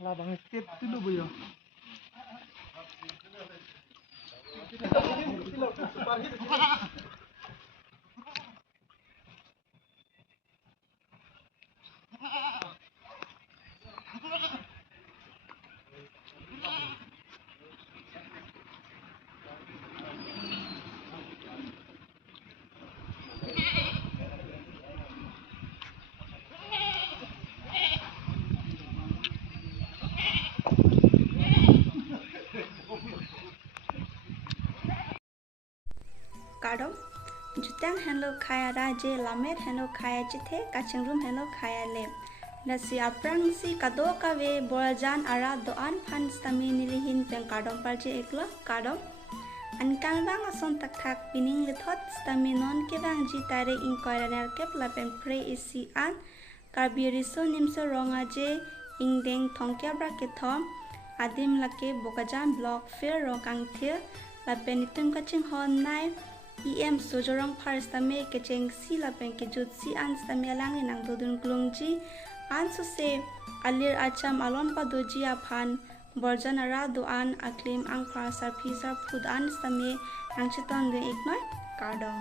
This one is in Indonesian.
Lah bang skip dulu bu ya. Kadom jutang hello khaya raje lamet hello khaya chithe kaching room hello khaya le nasi aprang si kado kawe borjan ara doan phan stami nilihin peng kadom parje eklo kadom ankal bang ason tak thak pining lithot stami non ke bang ji tare in koiraner kep lapen pre isi an karbiriso nimso rongaje ingdeng thongkya bra ke thom adim lake bokajam block fair rongkangthir lapen itum kaching hon nai EM sojorong parstame kecheng si lapen ke jut si an stame lang nang dodun glungji an so se alir acham alon pa doji aphan borjan ara doan aklim ang par sar phisar food an stame ang chiton de iknoi kadom